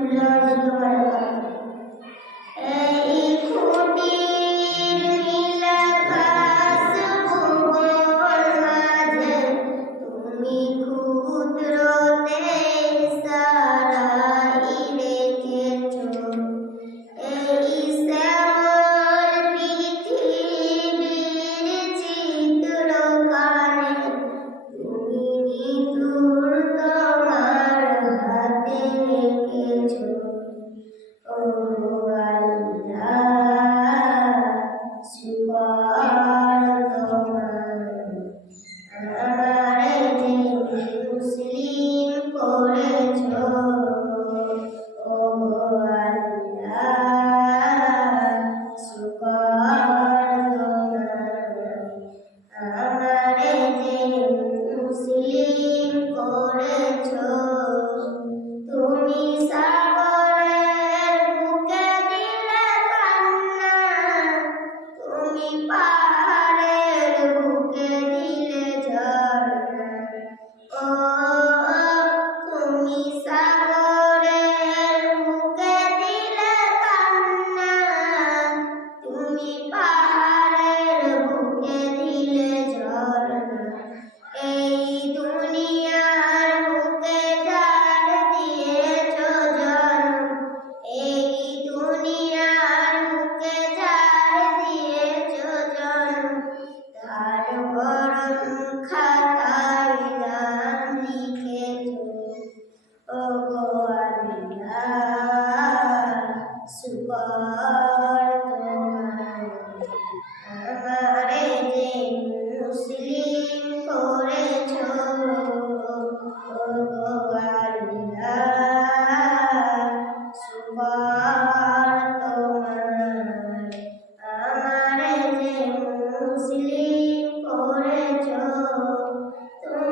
এই মুসলিম করেছো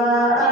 Allah.